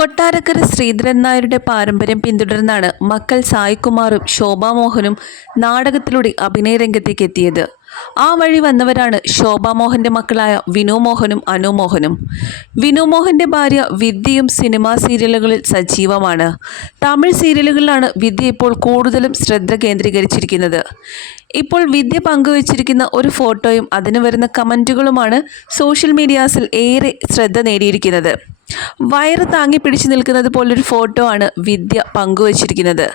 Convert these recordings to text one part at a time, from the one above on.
കൊട്ടാരക്കര ശ്രീധരൻ നായരുടെ പാരമ്പര്യം പിന്തുടർന്നാണ് മക്കൾ സായികുമാറും ശോഭാമോഹനും നാടകത്തിലൂടെ അഭിനയരംഗത്തേക്ക് എത്തിയത്. ആ വഴി വന്നവരാണ് ശോഭാമോഹന്റെ മക്കളായ വിനു മോഹനും അനു മോഹനും. വിനു മോഹന്റെ ഭാര്യ വിദ്യയും സിനിമാ സീരിയലുകളിൽ സജീവമാണ്. തമിഴ് സീരിയലുകളിലാണ് വിദ്യ ഇപ്പോൾ കൂടുതലും ശ്രദ്ധ കേന്ദ്രീകരിച്ചിരിക്കുന്നത്. ഇപ്പോൾ വിദ്യ പങ്കുവച്ചിരിക്കുന്ന ഒരു ഫോട്ടോയും അതിന് വരുന്ന കമന്റുകളുമാണ് സോഷ്യൽ മീഡിയാസിൽ ഏറെ ശ്രദ്ധ നേടിയിരിക്കുന്നത്. വയറ് താങ്ങി പിടിച്ചു നിൽക്കുന്നത് പോലൊരു ഫോട്ടോ ആണ് വിദ്യ പങ്കുവച്ചിരിക്കുന്നത്.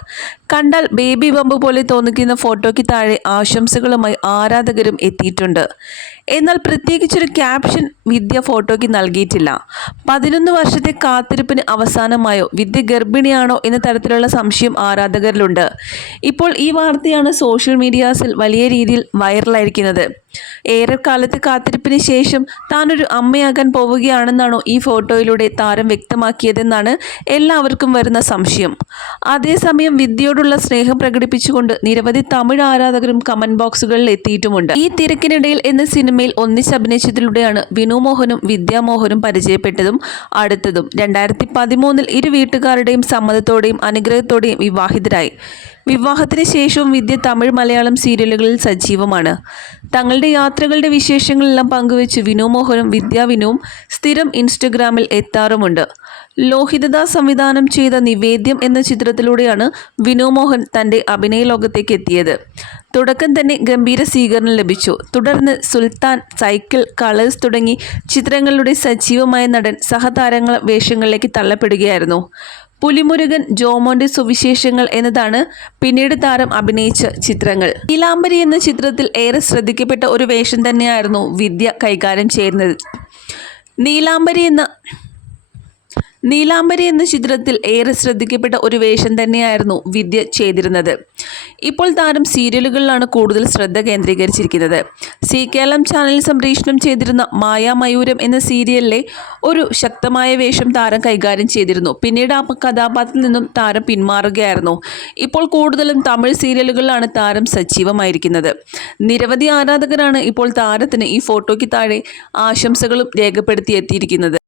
കണ്ടാൽ ബേബി ബമ്പ് പോലെ തോന്നിക്കുന്ന ഫോട്ടോയ്ക്ക് താഴെ ആശംസകളുമായി ആരാധകരും എത്തിയിട്ടുണ്ട്. എന്നാൽ പ്രത്യേകിച്ചൊരു ക്യാപ്ഷൻ വിദ്യ ഫോട്ടോയ്ക്ക് നൽകിയിട്ടില്ല. പതിനൊന്ന് വർഷത്തെ കാത്തിരിപ്പിന് അവസാനമായോ? വിദ്യ ഗർഭിണിയാണോ എന്ന തരത്തിലുള്ള സംശയം ആരാധകരിലുണ്ട്. ഇപ്പോൾ ഈ വാർത്തയാണ് സോഷ്യൽ മീഡിയാസിൽ വലിയ രീതിയിൽ വൈറലായിരിക്കുന്നത്. ഏറെക്കാലത്തെ കാത്തിരിപ്പിന് ശേഷം താനൊരു അമ്മയാകാൻ പോവുകയാണെന്നാണോ ഈ ഫോട്ടോയിലൂടെ താരം വ്യക്തമാക്കിയതെന്നാണ് എല്ലാവർക്കും വരുന്ന സംശയം. അതേസമയം വിദ്യയോടുള്ള സ്നേഹം പ്രകടിപ്പിച്ചുകൊണ്ട് നിരവധി തമിഴ് ആരാധകരും കമന്റ് ബോക്സുകളിൽ എത്തിയിട്ടുമുണ്ട്. ഈ തിരക്കിനിടയിൽ എന്ന സിനിമയിൽ ഒന്നിച്ചഭിനയിച്ചതിലൂടെയാണ് വിനു മോഹനും വിദ്യാമോഹനും പരിചയപ്പെട്ടതും അടുത്തതും. രണ്ടായിരത്തി പതിമൂന്നിൽ ഇരു വീട്ടുകാരുടെയും സമ്മതത്തോടെയും അനുഗ്രഹത്തോടെയും വിവാഹിതരായി. വിവാഹത്തിന് ശേഷവും വിദ്യ തമിഴ് മലയാളം സീരിയലുകളിൽ സജീവമാണ്. തങ്ങളുടെ യാത്രകളുടെ വിശേഷങ്ങളെല്ലാം പങ്കുവെച്ച് വിനു മോഹനും സ്ഥിരം ഇൻസ്റ്റഗ്രാമിൽ എത്താറുമുണ്ട്. ലോഹിതദാസ് സംവിധാനം ചെയ്ത നിവേദ്യം എന്ന ചിത്രത്തിലൂടെയാണ് വിനു മോഹൻ തന്റെ അഭിനയ ലോകത്തേക്ക് എത്തിയത്. തുടക്കം തന്നെ ഗംഭീര സ്വീകരണം ലഭിച്ചു. തുടർന്ന് സുൽത്താൻ സൈക്കിൾ കളേഴ്സ് തുടങ്ങി ചിത്രങ്ങളുടെ സജീവമായ നടൻ സഹതാരങ്ങളെ വേഷങ്ങളിലേക്ക് തള്ളപ്പെടുകയായിരുന്നു. പുലിമുരുകൻ ജോമോന്റെ സുവിശേഷങ്ങൾ എന്നതാണ് പിന്നീട് താരം അഭിനയിച്ച ചിത്രങ്ങൾ. നീലാംബരി എന്ന ചിത്രത്തിൽ ഏറെ ശ്രദ്ധിക്കപ്പെട്ട ഒരു വേഷം തന്നെയായിരുന്നു വിദ്യ കൈകാര്യം ചെയ്യുന്നത്. നീലാംബരി എന്ന നീലാംബരി എന്ന ചിത്രത്തിൽ ഏറെ ശ്രദ്ധിക്കപ്പെട്ട ഒരു വേഷം തന്നെയായിരുന്നു വിദ്യ ചെയ്തിരുന്നത്. ഇപ്പോൾ താരം സീരിയലുകളിലാണ് കൂടുതൽ ശ്രദ്ധ കേന്ദ്രീകരിച്ചിരിക്കുന്നത്. സി കേരളം ചാനൽ സംപ്രേഷണം ചെയ്തിരുന്ന മായാമയൂരം എന്ന സീരിയലിലെ ഒരു ശക്തമായ വേഷം താരം കൈകാര്യം ചെയ്തിരുന്നു. പിന്നീട് ആ കഥാപാത്രത്തിൽ നിന്നും താരം പിന്മാറുകയായിരുന്നു. ഇപ്പോൾ കൂടുതലും തമിഴ് സീരിയലുകളിലാണ് താരം സജീവമായിരിക്കുന്നത്. നിരവധി ആരാധകരാണ് ഇപ്പോൾ താരത്തിന് ഈ ഫോട്ടോയ്ക്ക് താഴെ ആശംസകളും രേഖപ്പെടുത്തി എത്തിയിരിക്കുന്നത്